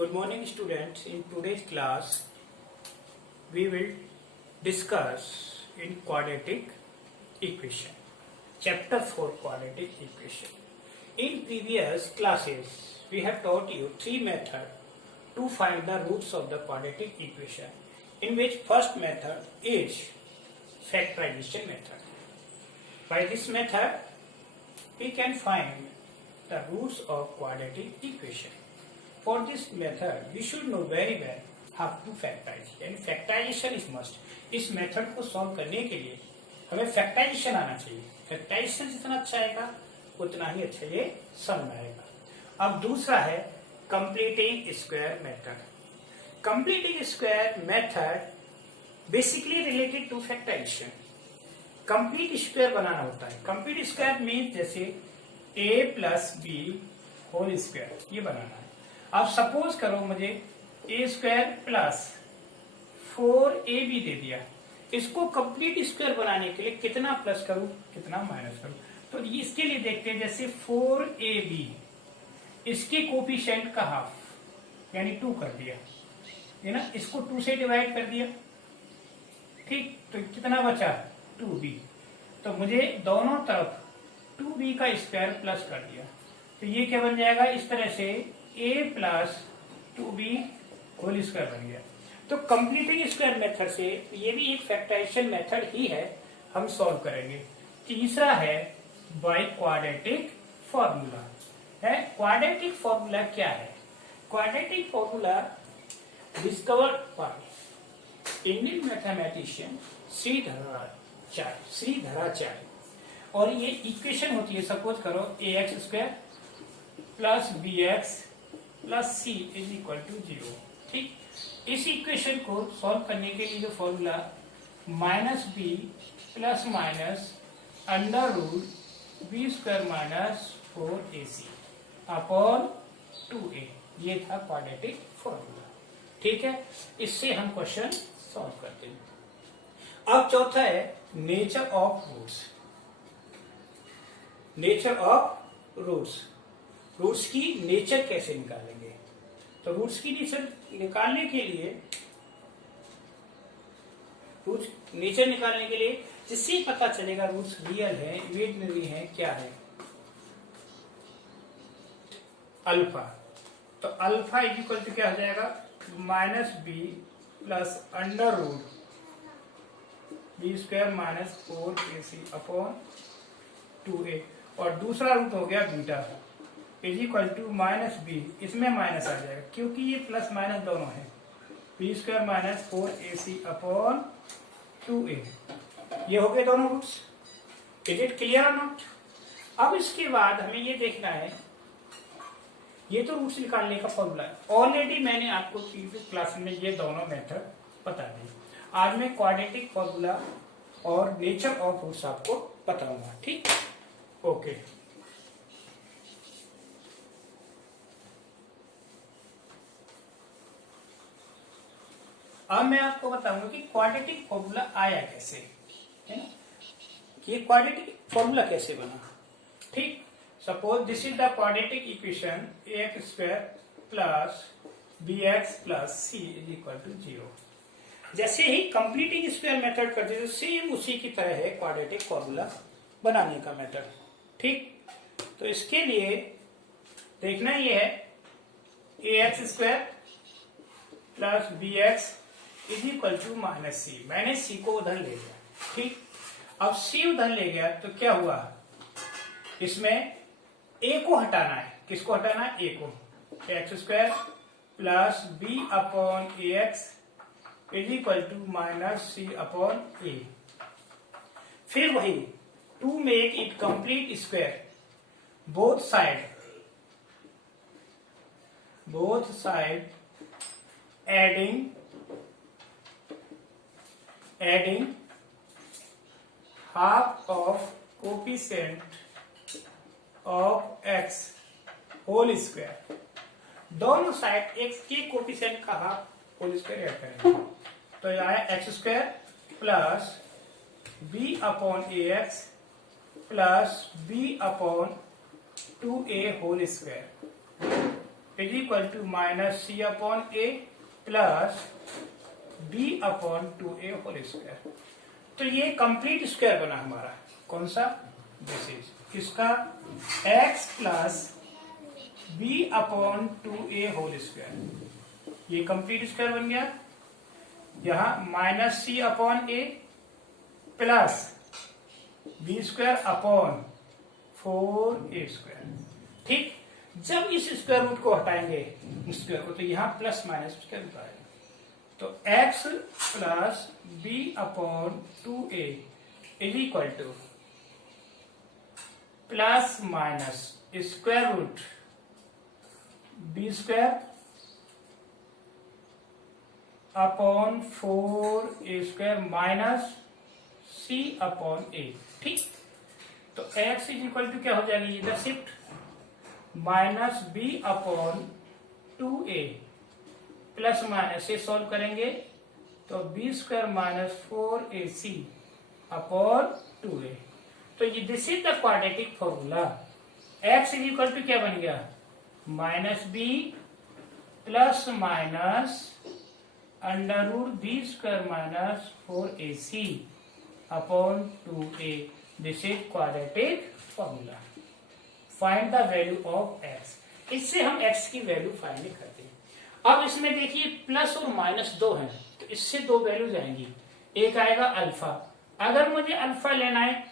Good morning students. In today's class we will discuss in quadratic equation. Chapter 4 quadratic equation. In previous classes we have taught you three methods to find the roots of the quadratic equation, in which first method is factorization method. By this method we can find the roots of quadratic equation. For this method we should know very well how to factorize, and factorization is must. इस method को solve करने के लिए हमें factorisation आना चाहिए. Factorisation जितना अच्छा आएगा उतना ही अच्छा ये समझ आएगा. अब दूसरा है completing square method. Completing square method basically related to factorization. Complete square बनाना होता है. कंप्लीट स्क्वायर मीन जैसे a plus B whole square, ये बनाना है. अब सपोज करो मुझे ए स्क्वायर प्लस 4ab दे दिया. इसको कंप्लीट स्क्वायर बनाने के लिए कितना प्लस करूं कितना माइनस करूं. तो इसके लिए देखते हैं. जैसे 4ab इसके कोफिशिएंट का हाफ यानी 2 कर दिया है ना. इसको 2 से डिवाइड कर दिया. ठीक, तो कितना बचा 2b. तो मुझे दोनों तरफ 2b का स्क्वायर प्लस कर दिया. तो ये क्या बन जाएगा इस तरह से a plus 2b whole square बन गया. तो कंप्लीटिंग स्क्वायर मेथड से ये भी एक फैक्टराइजेशन मेथड ही है, हम सॉल्व करेंगे. तीसरा है बाय क्वाड्रेटिक फॉर्मूला. है क्वाड्रेटिक फॉर्मूला क्या है? Quadratic formula discovered by Indian mathematician Sridharacharya. और ये इक्वेशन होती है. सपोज करो ax square plus bx plus c is equal to 0. ठीक, इस इक्वेशन को सॉल्व करने के लिए जो formula minus b plus minus under root B square minus 4ac upon 2a, ये था क्वाड्रेटिक फॉर्मूला. ठीक है, इससे हम क्वेश्चन सॉल्व करते हैं. अब चौथा है nature of roots. Nature of roots. Roots की नेचर कैसे निकालेंगे? तो रूट्स की नेचर निकालने के लिए जिससे पता चलेगा रूट्स रियल है, इमेजिनरी है, क्या है. अल्फा. तो अल्फा इज इक्वल टू क्या हो जाएगा minus b plus under root B square minus 4ac upon 2a. और दूसरा रूट हो गया beta is equal to minus b. इसमें माइनस आ जाएगा क्योंकि ये प्लस माइनस दोनों है. B square minus 4ac upon 2a. ये हो गए दोनों रूट्स. इज इट क्लियर और नॉट? अब इसके बाद हमें ये देखना है, ये तो रूट्स निकालने का फॉर्मूला है. ऑलरेडी मैंने आपको प्रीवियस क्लास में ये दोनों मेथड बता दी. आज मैं क्वाड्रेटिक फॉर्मूला और नेचर ऑफ रूट्स आपको बताऊंगा. ठीक, ओके. अब मैं आपको बताऊंगा कि क्वाड्रेटिक फॉर्मूला आया कैसे, है ना. कि क्वाड्रेटिक फॉर्मूला कैसे बना. ठीक, suppose this is the quadratic equation ax square plus bx plus c is equal to 0. जैसे ही कंप्लीटिंग स्क्वायर मेथड करते हैं सेम उसी की तरह है क्वाड्रेटिक फॉर्मूला बनाने का मेथड. ठीक, तो इसके लिए देखना ये है ax square plus bx is equal to minus C. मैंने सी को उधर ले गया. ठीक, अब सी उधर ले गया तो क्या हुआ, इसमें ए को हटाना है. किसको हटाना है? ए को. X square plus B upon A X is equal to minus C upon A. फिर वही to make it complete square both side adding half of coefficient of x whole square. दोनों साइड x के coefficient का half whole square add करेंगे. तो यह है X square plus B upon A x plus B upon 2a whole square is equal to minus C upon A plus B upon 2a whole square. तो ये complete square बना हमारा, कौन सा, दिस इज किसका, x plus B upon 2a whole square. ये complete square बन गया। यहां minus C upon A plus B square upon 4a square. ठीक, जब इस स्क्वायर रूट को हटाएंगे स्क्वायर को, तो यहां प्लस माइनस स्क्वायर रूट आएगा। तो x plus B upon 2a is equal to plus minus square root B square upon 4a square minus C upon A. ठीक, तो x इज इक्वल टू क्या हो जाएगी, इधर shift minus b upon 2a plus minus से solve करेंगे तो b square minus 4ac upon 2a। तो ये this is the quadratic formula. x is equal to क्या बन गया, minus b plus minus under root B square minus 4ac upon 2a। This is quadratic formula. Find the value of x। इससे हम x की value find करते हैं। अब इसमें देखिए प्लस और माइनस 2 हैं, तो इससे 2 वैल्यूज आएंगी। एक आएगा अल्फा। अगर मुझे अल्फा लेना है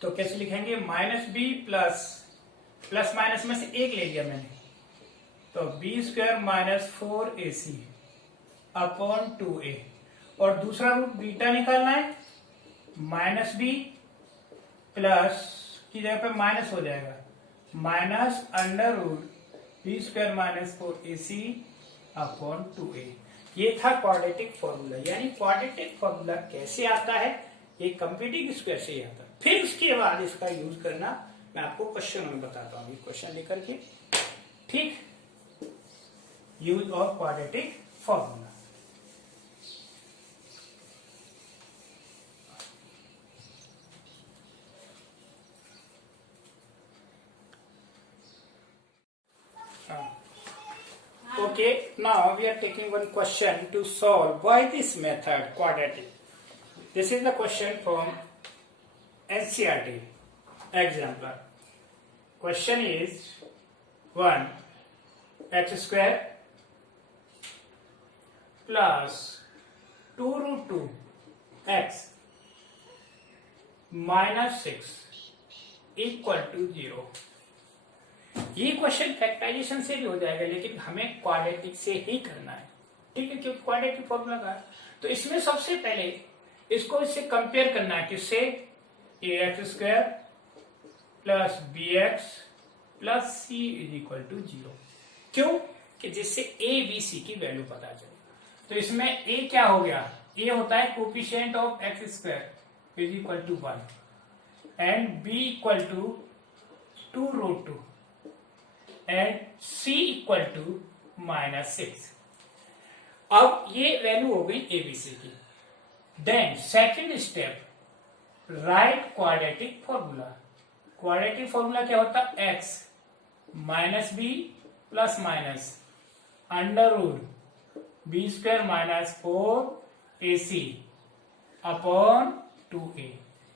तो कैसे लिखेंगे, माइनस बी प्लस माइनस में से एक ले लिया मैंने, तो b square minus 4ac upon 2a। और दूसरा रूट बीटा निकालना है, माइनस बी प्लस की जगह पे माइनस हो जाएगा, minus under root B square minus 4ac upon 2a। ये था क्वाड्रेटिक फॉर्मूला। यानी क्वाड्रेटिक फॉर्मूला कैसे आता है, ये कंप्लीटिंग स्क्वायर से ही आता है। फिर उसके बाद इसका यूज करना मैं आपको क्वेश्चन में बताता हूँ, क्वेश्चन लेकर के। ठीक, use of quadratic formula. Okay, now we are taking one question to solve by this method, quadratic. This is the question from NCERT exemplar. Question is 1 x square plus 2 root 2 x minus 6 equal to 0। ये question factorisation से भी हो जाएगा, लेकिन हमें quadratic से ही करना है। ठीक है, क्योंकि क्वाड्रेटिक फॉर्मूला का। तो इसमें सबसे पहले इसको इससे कंपेयर करना है, किससे, ax square plus bx plus c is equal to 0। क्यों, कि जिससे a b c की वैल्यू पता चले। तो इसमें a क्या हो गया, a होता है coefficient of x square is equal to 1 and b equal to 2 root 2 and c equal to minus 6। अब ये वैल्यू हो गई एबीसी की। Then second step, right quadratic formula. Quadratic formula क्या होता है, x minus b plus minus under root B square minus 4ac upon 2a।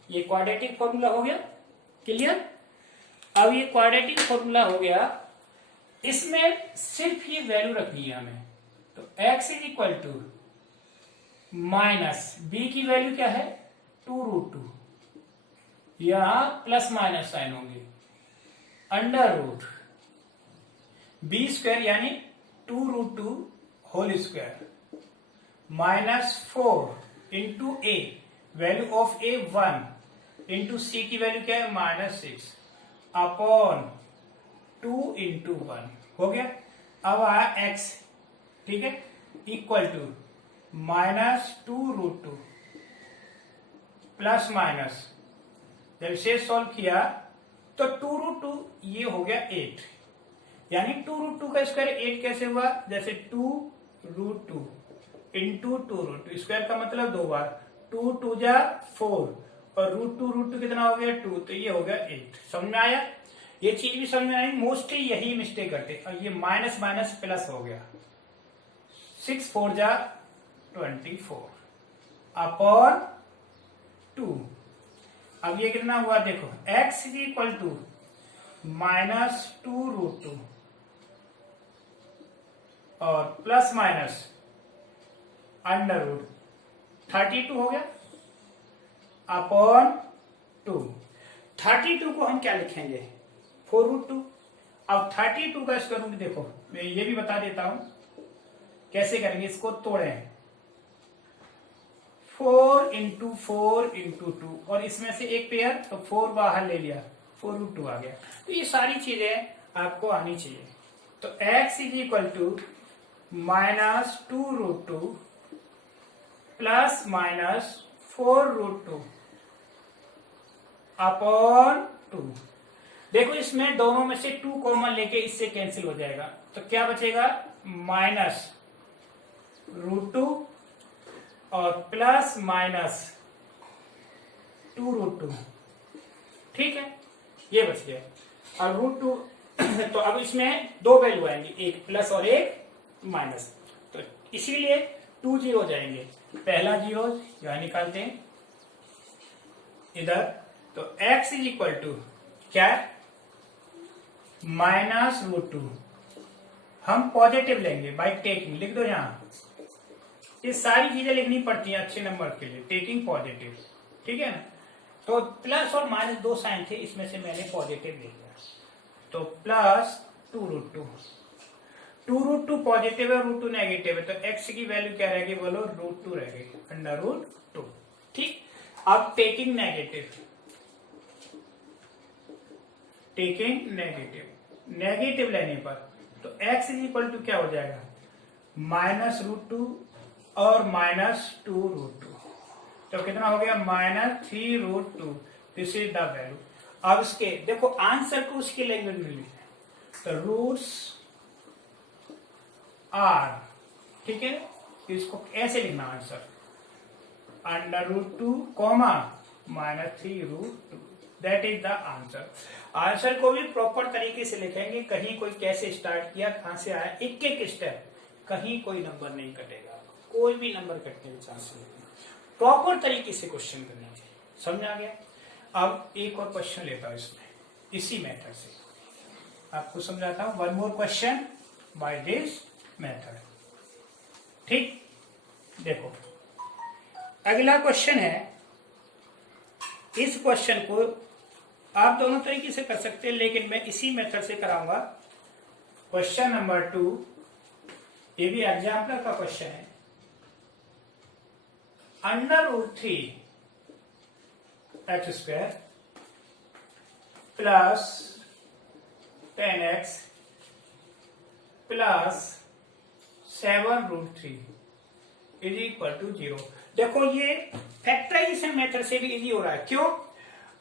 ये quadratic formula हो गया, क्लियर। अब ये क्वाड्रेटिक फॉर्मूला हो गया, इसमें सिर्फ ये वैल्यू रखनी है हमें। तो x is equal to minus B की वैल्यू क्या है 2 रूट 2, यहां प्लस माइनस साइन होंगे, अंडर रूट बी स्क्वायर यानी 2 root 2 whole square minus 4 into A, value of A 1 into C की वैल्यू क्या है माइनस 6 अपॉन 2 इंटू 1 हो गया। अब आया x, ठीक है, equal to minus 2 root 2 plus minus, जब इसे सॉल्व किया तो 2 रूट 2 ये हो गया 8, यानी 2 रूट 2 का स्क्वायर 8 कैसे हुआ, जैसे 2 रूट 2 इंटू 2 रूट 2, स्क्वायर का मतलब 2 बार, 2 2 जा 4 और रूट 2 कितना हो गया 2, तो ये हो गया 8। समझ में आया। ये चीज भी समझ में आई, मोस्टली यही मिस्टेक करते। और ये माइनस माइनस प्लस हो गया, 6 4 जा 24 अपॉन 2। अब ये कितना हुआ देखो, x इज इक्वल टू -2√2 और प्लस माइनस √32 हो गया अपॉन 2। 32 को हम क्या लिखेंगे, 4√2। अब 32 का स्क्वायर रूट देखो, मैं ये भी बता देता हूं कैसे करेंगे, इसको तोड़ें, 4 इंटू 4 इंटू 2 और इसमें से एक पेयर तो 4 बाहर ले लिया, 4√2 आ गया। तो ये सारी चीजें आपको आनी चाहिए। तो x is equal to -2√2 plus minus 4√2 upon 2। देखो इसमें दोनों में से 2 कॉमन लेके इससे कैंसिल हो जाएगा, तो क्या बचेगा, -√2 और प्लस माइनस 2√2। ठीक है, ये बच गया। और √2 तो अब इसमें 2 वैल्यू आएंगी, एक प्लस और एक माइनस, तो इसीलिए 2 जीरो जाएंगे। पहला जीरो यहां निकालते हैं इधर, तो x इज इक्वल टू क्या, -√2। हम पॉजिटिव लेंगे बाई टेकिंग, लिख दो यहां, ये सारी चीजें लिखनी पड़ती हैं अच्छे नंबर के लिए, टेकिंग पॉजिटिव, ठीक है ना। तो प्लस और माइनस 2 साइन थे, इसमें से मैंने पॉजिटिव ले लिया, तो प्लस 2√2। 2√2 पॉजिटिव है, √2 नेगेटिव है, तो x की वैल्यू क्या रहेगी बोलो, √2 रहेगी, √2। ठीक, अब टेकिंग नेगेटिव, टेकिंग नेगेटिव लेने पर तो x इज इक्वल टू क्या हो जाएगा, -√2 और -2√2, तो कितना हो गया, -3√2। This is the value. अब इसके देखो आंसर को उसकी लैंग्वेज में लिखना है, तो रूट्स आर, ठीक है, इसको ऐसे लिखना answer, √2, -3√2, that is the answer. Answer को भी प्रॉपर तरीके से लिखेंगे, कहीं कोई कैसे स्टार्ट किया, कहां से आया, एक एक स्टेप, कहीं कोई नंबर नहीं कटेगा, कोई भी नंबर कटने के चांस नहीं, प्रॉपर तरीके से क्वेश्चन करना चाहिए। समझ आ गया। अब एक और क्वेश्चन लेता हूं इसमें, इसी मेथड से आपको समझाता हूं, one more question by this method. ठीक, देखो अगला क्वेश्चन है, इस क्वेश्चन को आप दोनों तरीके से कर सकते हैं, लेकिन मैं इसी मेथड से कराऊंगा। क्वेश्चन नंबर 2, ये भी एग्जाम्पल का क्वेश्चन है। √3 x² plus 10x plus 7√3 is equal to 0। देखो ये फैक्टराइजेशन मेथड से भी इजी हो रहा है, क्यों,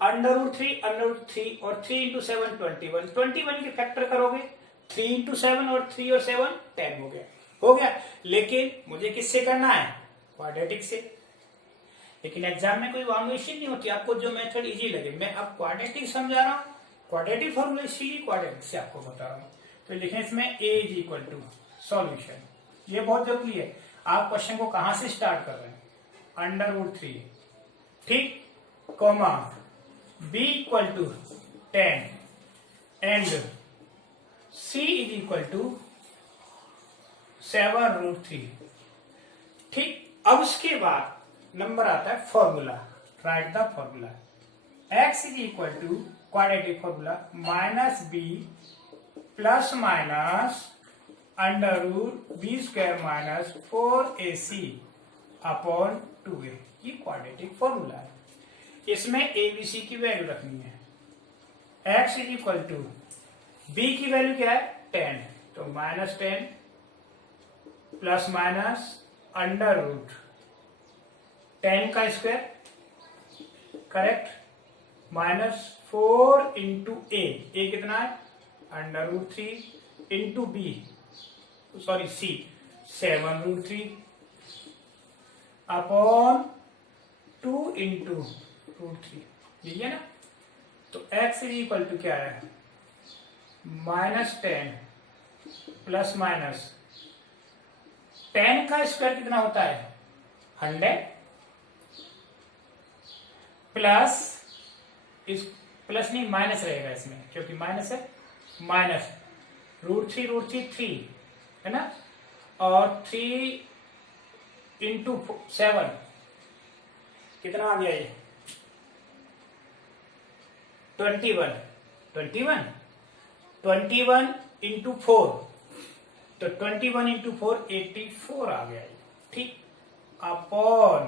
√3 और 3 इंटू 7 21 के फैक्टर करोगे, 3 इंटू 7 और 3 और 7 10 हो गया। लेकिन मुझे किससे करना है, क्वाड्रेटिक से। लेकिन एग्जाम में कोई वैल्यूएशन नहीं होती, आपको जो मेथड इजी लगे। मैं अब क्वाड्रेटिक समझा रहा हूं, क्वाड्रेटिक फॉर्मूला, इसीलिए क्वाड्रेटिक से आपको बता रहा हूं। तो लिखें इसमें a is equal to solution, ये बहुत जरूरी है। आप क्वेश्चन को कहां से स्टार्ट कर रहे हैं, √3, ठीक, comma b equal to 10 and c is equal to 7√3। ठीक, अब उसके बाद नंबर आता है formula, right the formula, x is equal to quadratic formula -b plus minus √b² - 4ac upon 2a, ये क्वाड्रेटिक फॉर्मूला है। इसमें abc की वैल्यू रखनी है। x is equal to b की वैल्यू क्या है, 10, तो -10 प्लस माइनस √10 का स्क्वायर, करेक्ट, -4 इंटू a कितना है, √3 into b, sorry c 7√3 upon 2 into √3, यही है ना। तो x इज इक्वल टू क्या है, -10 प्लस माइनस 10 का स्क्वायर कितना होता है 100 प्लस इस प्लस नहीं माइनस रहेगा इसमें क्योंकि माइनस है माइनस √3 है ना और 3 इंटू 7 कितना आ गया ये 21 इंटू 4 तो 21 इंटू 4 84 आ गया ये ठीक अपॉन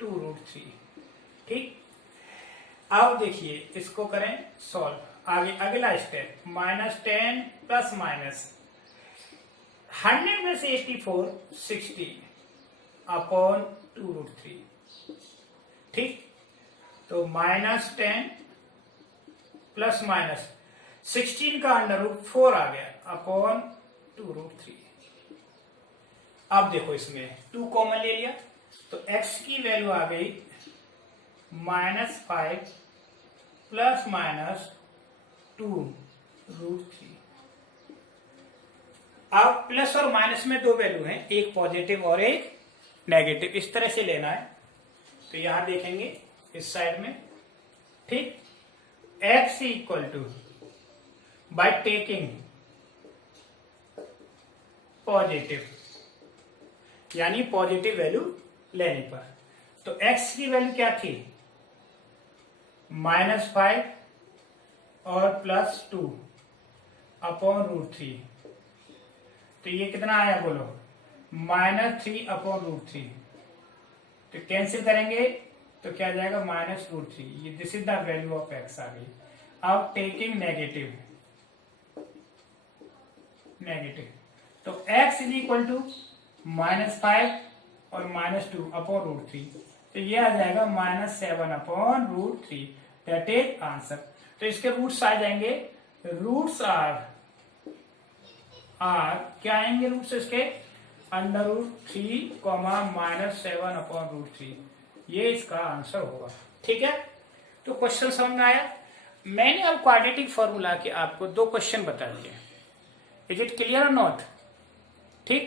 2√3 ठीक। अब देखिए इसको करें सॉल्व आगे अगला स्टेप -10 प्लस माइनस 100 में से 84 60 अपॉन 2√3 ठीक। तो -10 प्लस माइनस 16 का √4 आ गया अपॉन 2√3। अब देखो इसमें 2 कॉमन ले लिया तो x की वैल्यू आ गई -5 प्लस माइनस 2√3। अब प्लस और माइनस में 2 वैल्यू हैं एक पॉजिटिव और एक नेगेटिव इस तरह से लेना है तो यहां देखेंगे इस साइड में ठीक x equal to by taking positive यानी पॉजिटिव वैल्यू लेने पर तो x की वैल्यू क्या थी -5 और +2 अपॉन √3 तो ये कितना आया बोलो -3 अपॉन √3 तो कैंसिल करेंगे तो क्या जाएगा -√3 ये this is the value of x आ गई। अब टेकिंग नेगेटिव तो x इज इक्वल टू -5 और -2 अपॉन √3 तो ये आ जाएगा -7 अपॉन √3 दैट इज आंसर। तो इसके रूट्स आ जाएंगे रूट्स आर क्या आएंगे रूट्स इसके √3 -7 अपॉन √3 ये इसका आंसर होगा ठीक है। तो क्वेश्चन समझ में आया। मैंने अब क्वाड्रेटिक फॉर्मूला के आपको 2 क्वेश्चन बता दिए इज इट क्लियर और नॉट ठीक।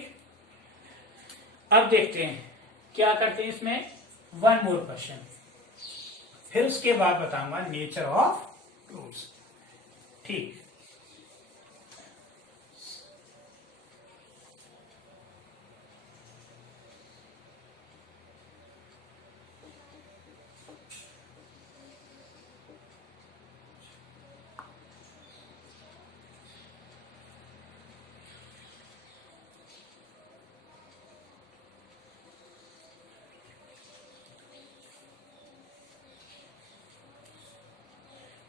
अब देखते हैं क्या करते हैं इसमें 1 मोर क्वेश्चन फिर उसके बाद बताऊंगा नेचर ऑफ रूट्स ठीक।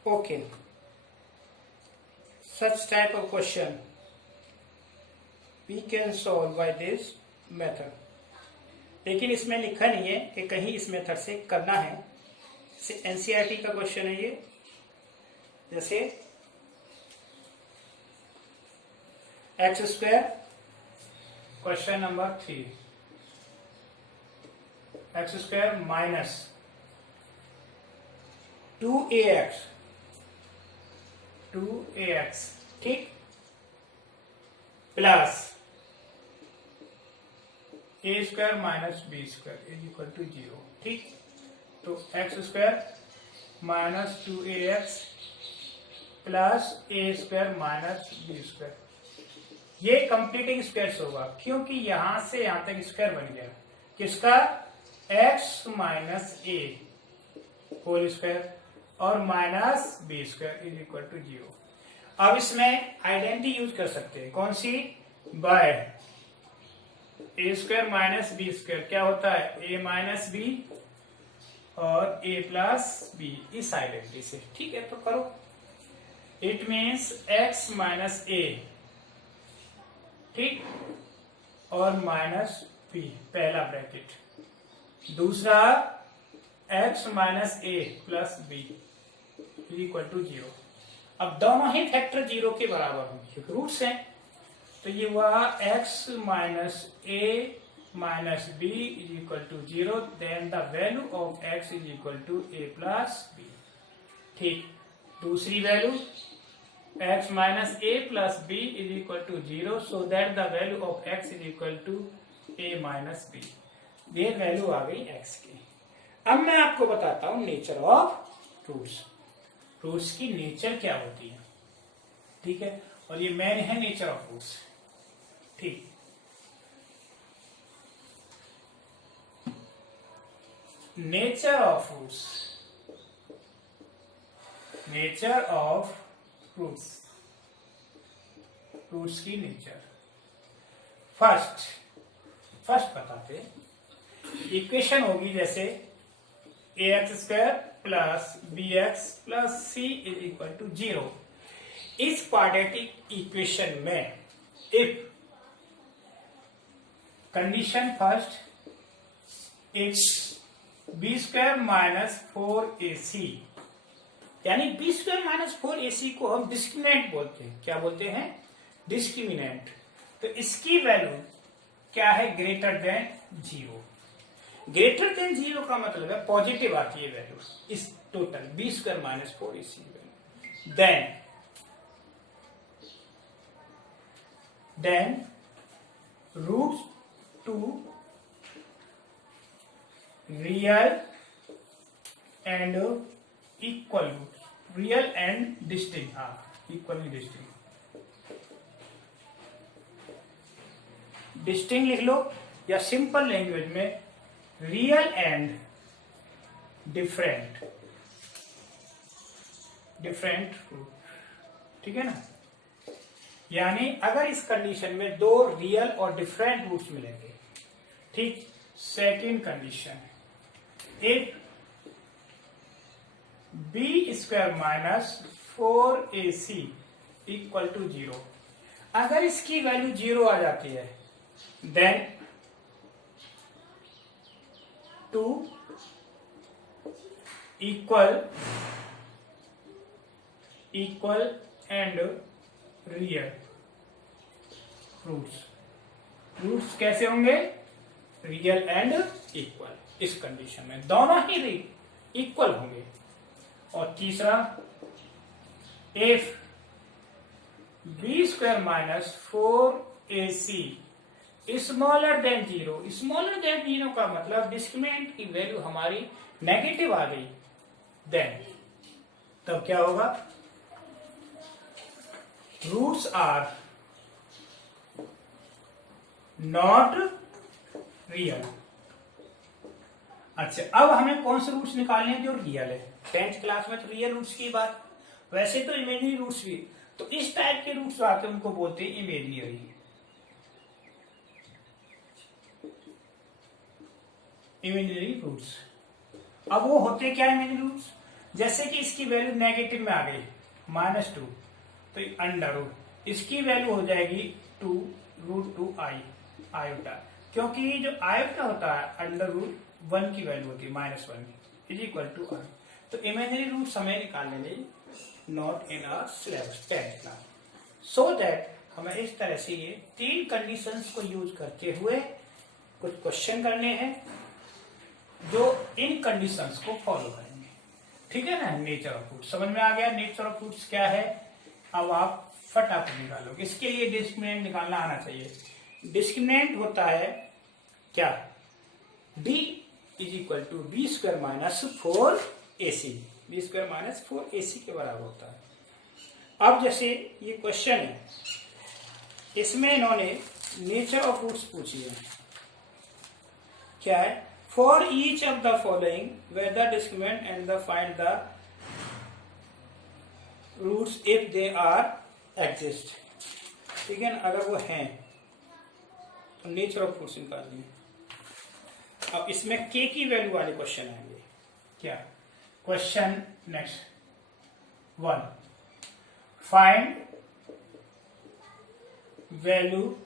Okay, such type of question we can solve by this method, लेकिन इसमें लिखा नहीं है कि कहीं इस मेथड से करना है। जैसे एनसीईआरटी का क्वेश्चन है ये, जैसे x² question number 3 x² minus 2ax ठीक plus a² minus b² is equal to 0 ठीक। तो x² minus 2ax plus a² minus b², ये कंप्लीटिंग स्क्वायर्स होगा क्योंकि यहां से यहां तक स्क्वायर बन गया किसका x minus a whole square और minus b² is equal to 0। अब इसमें आइडेंटिटी यूज कर सकते हैं कौन सी बाय a² माइनस b² क्या होता है a माइनस b और a प्लस b इस आइडेंटिटी से ठीक है। तो करो it means x minus a ठीक और माइनस b पहला ब्रैकेट, दूसरा x minus a plus b equal to 0। अब दोनों ही फैक्टर 0 के बराबर होंगे रूट्स हैं तो ये हुआ x minus a minus b is equal to 0 then the value of x is equal to a plus b ठीक। दूसरी value x minus a plus b is equal to 0, so that the value of x is equal to a minus b. ये value आ गई x की। अब मैं आपको बताता हूं नेचर ऑफ रूट्स। रूट्स की नेचर क्या होती है, ठीक है, और ये मेन है नेचर ऑफ रूट्स। ठीक, nature of roots, nature of roots, roots की नेचर। फर्स्ट बताते, इक्वेशन होगी जैसे ax² plus bx plus c is equal to 0। इस क्वाड्रेटिक इक्वेशन में if condition first it's b² minus 4ac, यानी b² minus 4ac को हम डिस्क्रिमिनेंट बोलते हैं। क्या बोलते हैं? डिस्क्रिमिनेंट। तो इसकी वैल्यू क्या है? Greater than 0। ग्रेटर देन 0 का मतलब है पॉजिटिव आती है वैल्यू इस total b² minus 4ac value. Then √2 real and equal, real and distinct, equally distinct. Distinct लिख लो, या सिंपल लैंग्वेज में real and different, different root, ठीक है ना। यानी अगर इस कंडीशन में दो रियल और डिफरेंट रूट्स मिलेंगे, ठीक। Second condition, if b² minus 4ac equal to 0, अगर इसकी वैल्यू 0 आ जाती है, then 2 equal and real roots. Roots कैसे होंगे? Real and equal. इस कंडीशन में दोनों ही इक्वल होंगे। और तीसरा, इफ b² minus 4ac smaller than 0, smaller than 0 का मतलब डिस्क्रिमिनेंट की वैल्यू हमारी नेगेटिव आ गई, देन तब क्या होगा? Roots are not real. अच्छा, अब हमें कौन से रूट्स निकालने हैं जो रियल है? 10th क्लास में तो रियल रूट्स की बात, वैसे तो इमेजिनरी रूट्स भी, तो इस टाइप के रूट्स आते हैं उनको बोलते हैं इमेजिनरी, इमेजिनरी रूट्स। अब वो होते क्या इमेजिनरी रूट्स? जैसे कि इसकी वैल्यू नेगेटिव में आ गई -2, तो अंडर रूट इसकी वैल्यू हो जाएगी 2 √2 आयोटा, क्योंकि जो आयोटा होता है अंडर रूट 1 की वैल्यू होती है -1 इज इक्वल टू r। तो इमेजिनरी रूट हमें निकालने में not in our syllabus 10th class, so that हमें इस तरह से ये 3 कंडीशंस को यूज करते हुए कुछ क्वेश्चन करने हैं जो इन कंडीशंस को फॉलो करेंगे, ठीक है ना। नेचर ऑफ रूट समझ में आ गया। नेचर ऑफ रूट्स क्या है अब आप फटाफट निकालोगे। इसके लिए डिस्क्रिमिनेंट निकालना आना चाहिए। डिस्क्रिमिनेंट होता है क्या? d is equal to b² minus 4ac, b² minus 4ac के बराबर होता है। अब जैसे ये क्वेश्चन है, इसमें इन्होंने नेचर ऑफ रूट्स पूछी है। क्या है? For each of the following where the discriminant and the find the roots if they are exist, ठीक है ना। अगर वो हैं तो नेचर ऑफ रूट्स निकालिए। अब इसमें k की वैल्यू वाले क्वेश्चन आएंगे। क्या question? Next 1, find value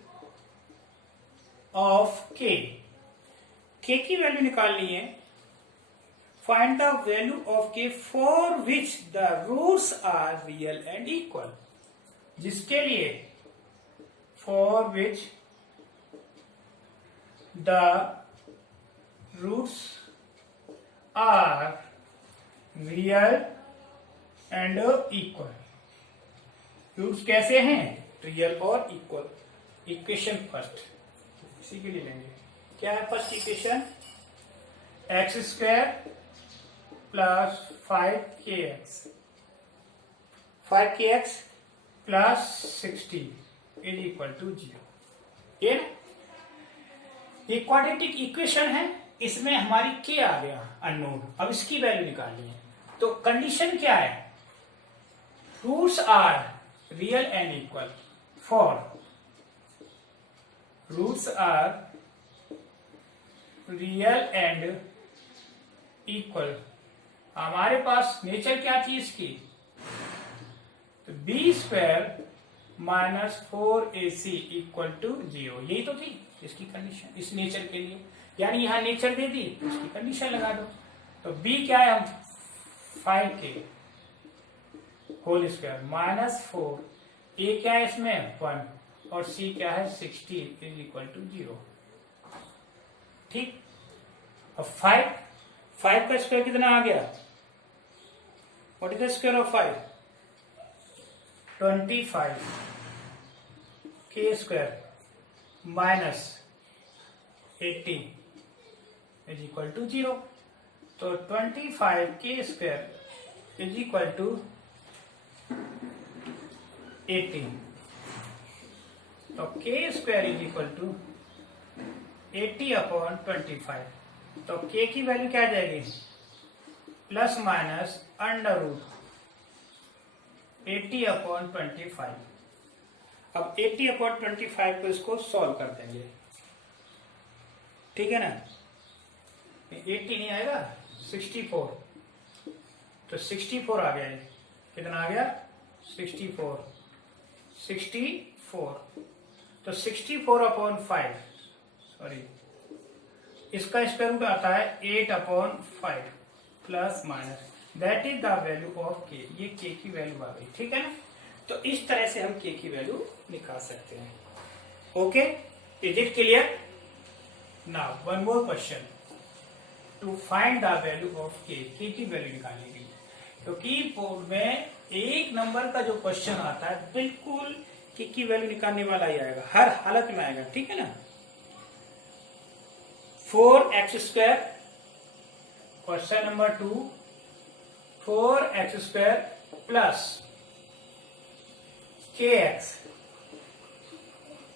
of k की वैल्यू निकालनी है। Find the value of k for which the roots are real and equal, जिसके लिए for which the roots are real and equal. Roots कैसे हैं, रियल और इक्वल। इक्वेशन फर्स्ट इसी के लिए लेंगे। क्या है first equation, x square plus 5kx 5kx plus 60 is equal to 0। ये क्वाड्रेटिक इक्वेशन है, इसमें हमारी के आ गया अननोन। अब इसकी वैल्यू निकालनी है, तो कंडीशन क्या है, roots are real and equal for roots are real and equal. हमारे पास नेचर क्या थी इसकी, तो b square minus 4ac equal to 0, यही तो थी इसकी कंडीशन इस नेचर के लिए। यानी यहां नेचर दे दी, इसकी कंडीशन लगा दो। तो b क्या है, हम 5k whole square minus 4, a क्या है इसमें 1 और c क्या है 60 इज इक्वल टू 0। ठीक, अब 5 का स्क्वायर कितना आ गया, what is the square of 5, 25 k square minus 80 is equal to 0। तो 25 k square is equal to 18। तो k square is equal to 80/25। तो k की वैल्यू क्या आ जाएगी, प्लस माइनस अंडर रूट 80/25। अब 80/25 को इसको सॉल्व कर देंगे, ठीक है ना। 80 नहीं आएगा, 64, तो 64 आ गया, कितना आ गया 64 तो 64/5, सॉरी इसका स्क्वायर रूट आता है 8/5 plus minus that is the value of k। ये k की वैल्यू आ गई, ठीक है ना। तो इस तरह से हम k की वैल्यू निकाल सकते हैं। Okay, is it clear. Now one more question to find the value of k की वैल्यू निकालने के लिए, क्योंकि बोर्ड में एक नंबर का जो क्वेश्चन आता है बिल्कुल k की वैल्यू निकालने वाला ही आएगा, हर हालत में आएगा, ठीक है ना। 4x², question number 2, 4x² plus kx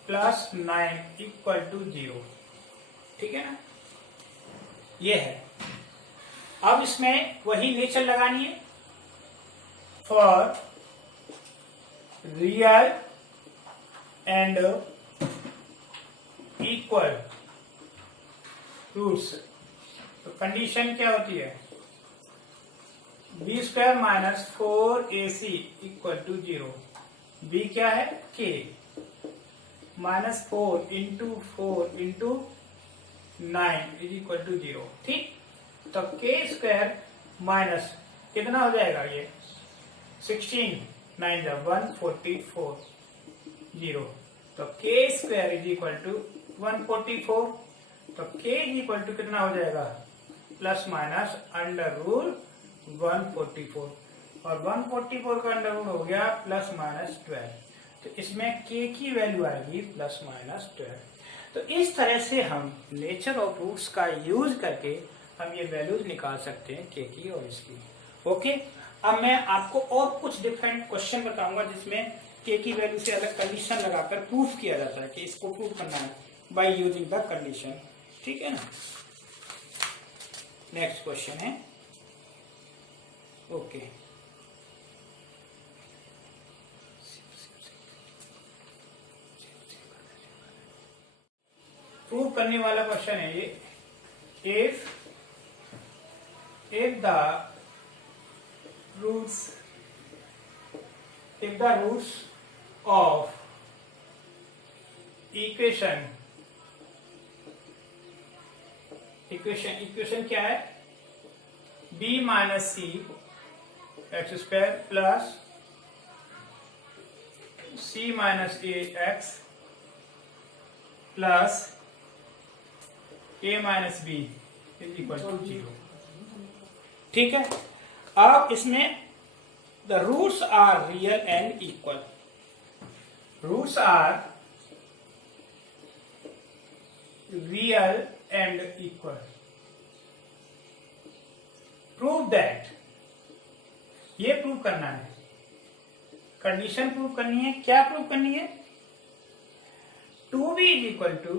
plus 9 equal to 0, ठीक है ना। ये है, अब इसमें वही नेचर लगानी है, for real and equal roots. तो कंडीशन क्या होती है, b² minus 4ac equal to 0। b क्या है k minus 4 into 4 into 9 is equal to 0। ठीक, तो k² माइनस कितना हो जाएगा, ये 16 9 144 0। तो k² इज इक्वल टू 144। तो k इज इक्वल टू कितना हो जाएगा, प्लस माइनस अंडर रूट 144, और 144 का अंडर रूट हो गया प्लस माइनस 12। तो इसमें k की वैल्यू आएगी प्लस माइनस 12। तो इस तरह से हम नेचर ऑफ रूट्स का यूज करके हम ये वैल्यूज निकाल सकते हैं k की और इसकी। ओके, अब मैं आपको और कुछ डिफरेंट क्वेश्चन बताऊंगा जिसमें k की वैल्यू से अलग कंडीशन लगाकर प्रूफ किया जाता है कि इसको प्रूफ करना है बाय यूजिंग द कंडीशन, ठीक है ना। नेक्स्ट क्वेश्चन है, ओके, प्रूव करने वाला क्वेश्चन है ये। If the roots of equation क्या है, b minus c x² plus c minus a x plus a minus b is equal to 0। ठीक है, अब इसमें the roots are real and equal. Roots are real and equal. Prove that, ये prove करना है, condition prove करनी है। क्या प्रूव करनी है? 2b is equal to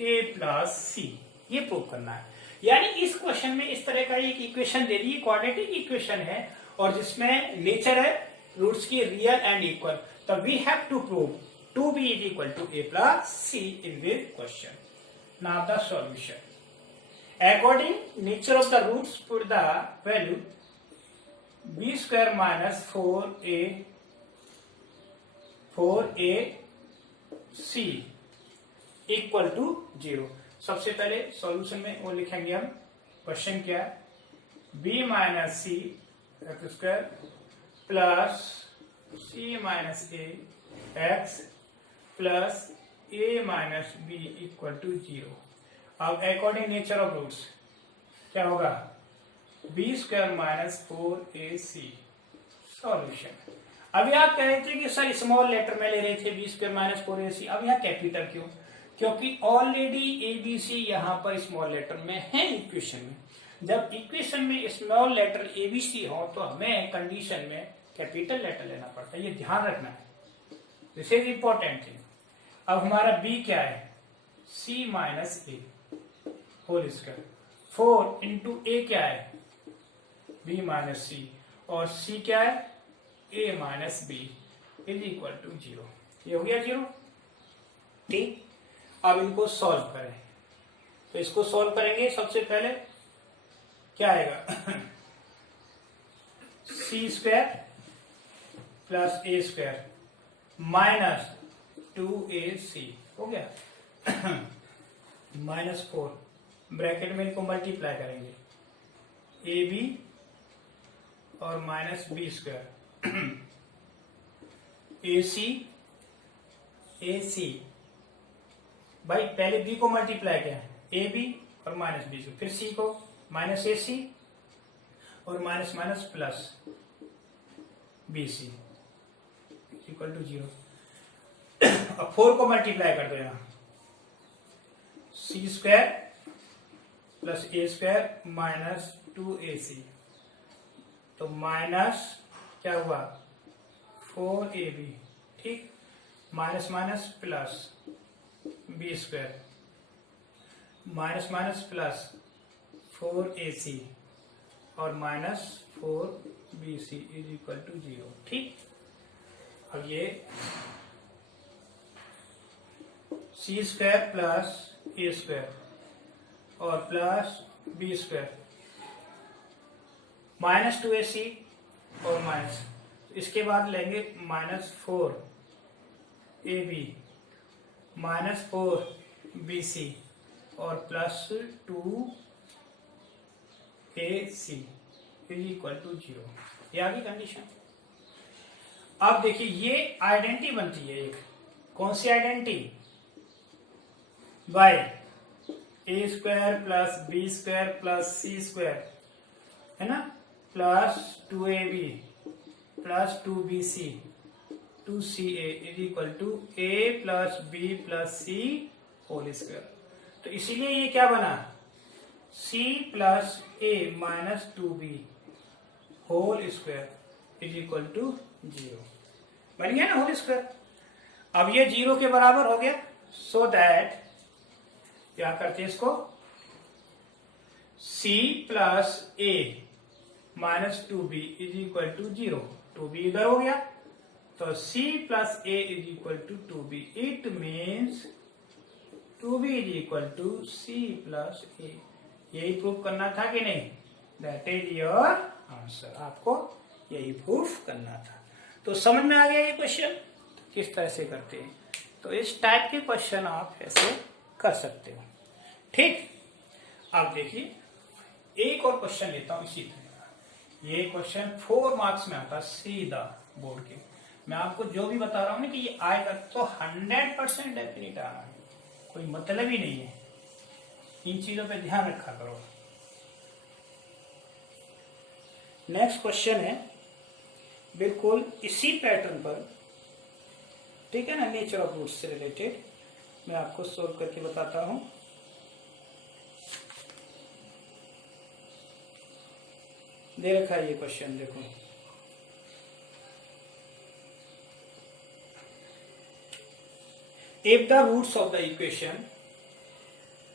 a plus C, ये प्रूव करना है। यानी इस क्वेश्चन में इस तरह का एक इक्वेशन दे दी, क्वाड्रेटिक इक्वेशन है और जिसमें नेचर है रूट्स की रियल एंड इक्वल। तो we have to prove 2b is equal to a plus c in this question. Now the solution. According nature of the roots, put the value b square minus 4ac equal to 0। सबसे पहले solution में वो लिखेंगे हम, question क्या है, b minus c x square plus c minus a x plus a minus b equal to 0। अब according nature of roots क्या होगा, B square minus 4ac solution. अभी आप कह रहे थे कि सर स्मॉल लेटर में ले रहे थे बी स्क्वायर माइनस 4ac, अब यहाँ कैपिटल क्यों? क्योंकि ऑलरेडी एबीसी यहाँ पर स्मॉल लेटर में है इक्वेशन में। जब इक्वेशन में स्मॉल लेटर एबीसी हो तो हमें कंडीशन में कैपिटल लेटर लेना पड़ता है, ये ध्यान रखना है, दिस इज इंपॉर्टेंट थिंग। अब हमारा बी क्या है, c माइनस ए होल स्क्वायर, 4 इंटू ए क्या है, b माइनस सी, और c क्या है, a minus b is equal to 0। ये हो गया 0, ठीक। अब इनको सॉल्व करें, तो इसको सॉल्व करेंगे। सबसे पहले क्या आएगा, c स्क्वायर प्लस ए स्क्वायर माइनस 2ac हो गया, माइनस 4 ब्रैकेट में इनको मल्टीप्लाई करेंगे, ए बी और minus B square, A C भाई पहले बी को मल्टीप्लाई किया, ए बी और माइनस बी, फिर सी को माइनस ए सी और minus minus plus B C equal to 0। अब 4 को मल्टीप्लाई कर दो, यहां सी स्क्वायर प्लस ए स्क्वायर माइनस 2ac, तो माइनस क्या हुआ 4ab, ठीक, minus minus plus B square minus minus plus 4ac और minus 4bc is equal to 0, ठीक। अब ये सी स्क्वायर प्लस ए स्क्वायर और plus B square minus 2ac और माइनस, इसके बाद लेंगे माइनस 4ab माइनस 4bc और plus 2ac is equal to 0। ये आ गई कंडीशन। अब देखिए ये आइडेंटिटी बनती है एक, कौन सी identity, by A square plus B square plus C square है ना, plus 2ab plus 2bc 2ca is equal to a plus B plus C whole square. तो इसीलिए ये क्या बना, c plus a minus 2b whole square is equal to 0। बन गया ना होल स्क्वायर। अब ये 0 के बराबर हो गया, सो दैट क्या करते हैं इसको, c plus a minus 2b is equal to 0, 2b इधर हो गया, तो c plus a is equal to 2b, it means 2b is equal to c plus a। यही प्रूफ करना था कि नहीं, दैट इज योर आंसर, आपको यही प्रूफ करना था। तो समझ में आ गया ये क्वेश्चन किस तरह से करते हैं। तो इस टाइप के क्वेश्चन आप ऐसे कर सकते हो, ठीक। अब देखिए एक और क्वेश्चन लेता हूं इसी तरह। ये क्वेश्चन 4 मार्क्स में आता है सीधा बोर्ड के। मैं आपको जो भी बता रहा हूं ना कि ये आएगा तो 100% डेफिनेट आना है, कोई मतलब ही नहीं है। इन चीजों पे ध्यान रखा करो। नेक्स्ट क्वेश्चन है बिल्कुल इसी पैटर्न पर, ठीक है ना, नेचर ऑफ रूट्स से रिलेटेड मैं आपको सोल्व करके बताता हूं। दे रखा है ये क्वेश्चन, देखो if the roots of the equation,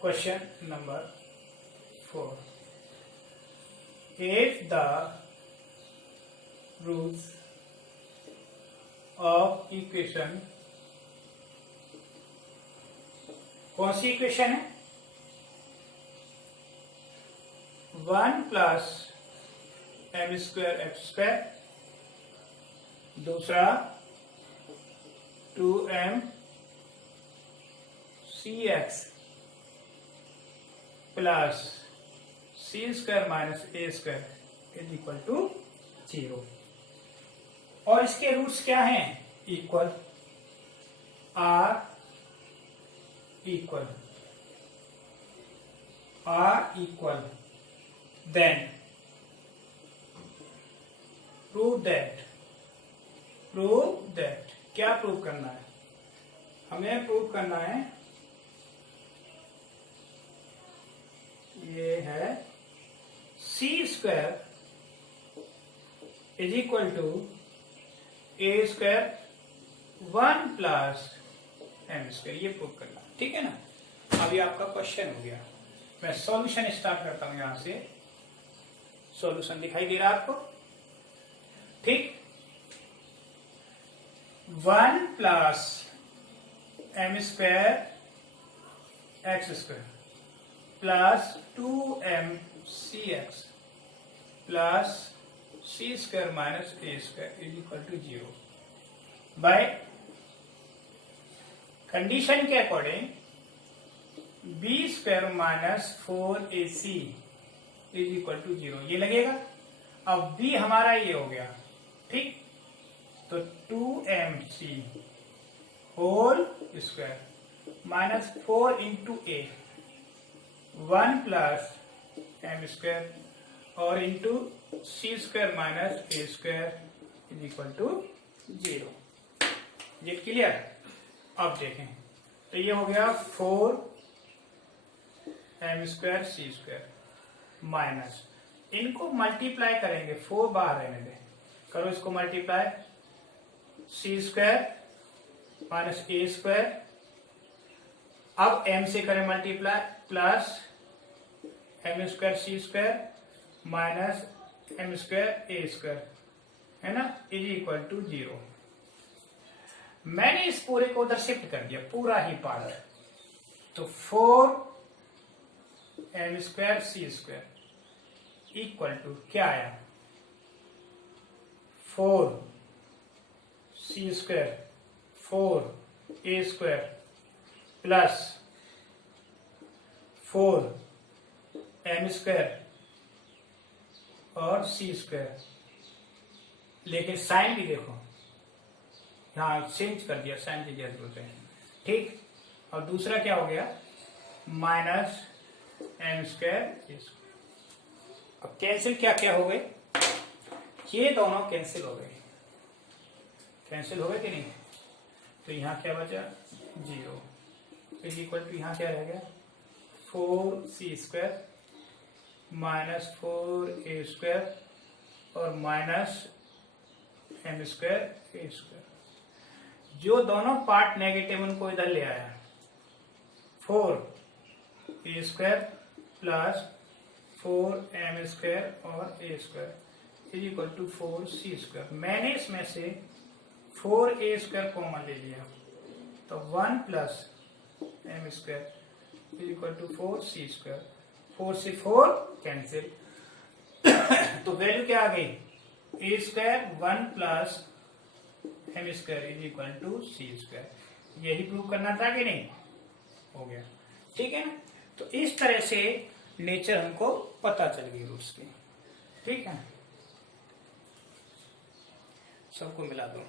question number 4, if the roots of equation, कौन सी इक्वेशन है? 1 plus M square X square, दूसरा 2m C X plus C square minus A square is equal to 0। और इसके roots क्या हैं? Equal, are equal, then prove that क्या prove करना है? हमें प्रूव करना है, ये है C square is equal to A square 1 plus M square, ये प्रूव करना, ठीक है ना। अभी आपका क्वेश्चन हो गया, मैं सॉल्यूशन स्टार्ट करता हूं। यहां से सॉल्यूशन दिखाई दे रहा है आपको, ठीक। 1 plus M square X square plus 2m C X plus C square minus A square is equal to 0 by condition के according B square minus 4ac is equal to 0, ये लगेगा। अब बी हमारा ये हो गया, ठीक। तो 2mc whole square minus 4 into A 1 plus M square और into C square minus A square is equal to 0। ये क्लियर? अब देखें तो ये हो गया 4 M square c square minus, इनको मल्टीप्लाई करेंगे, 4 बाहर रहने दें, करो इसको multiply, C square minus A square, अब m से करें multiply, plus M square c square minus M square A square, है ना, इज इक्वल टू 0। मैंने इस पूरे को उधर शिफ्ट कर दिया, पूरा ही पार्ट, तो 4 M square c square equal to क्या आया? 4 सी स्क्वायर 4 ए स्क्वायर प्लस 4 एम स्क्वायर और सी स्क्वायर। लेकिन साइन भी देखो, यहां चेंज कर दिया, साइन की क्या जरूरत है, ठीक। और दूसरा क्या हो गया? Minus M square. अब कैंसिल क्या क्या हो गए? ये दोनों कैंसिल हो गए, कैंसिल हो गए कि नहीं? तो यहां क्या बचा? 0 इज इक्वल टू, यहां क्या रह गया? 4 सी स्क्वायर माइनस 4 ए स्क्वायर और minus M square A square. जो दोनों पार्ट नेगेटिव उनको इधर ले आया, 4 ए स्क्वायर प्लस 4 एम स्क्वायर और A square is equal to 4 C square. मैंने इसमें से 4 ए स्क्वायर कॉमन ले लिया, तो 1 plus M square is equal to 4 C square. 4 से 4 कैंसिल, तो वैल्यू क्या आ गई? A square 1 plus M square is equal to C square. यही प्रूव करना था कि नहीं? हो गया, ठीक है ना। तो इस तरह से नेचर हमको पता चल गई रूट्स की, ठीक है। सबको मिला दो।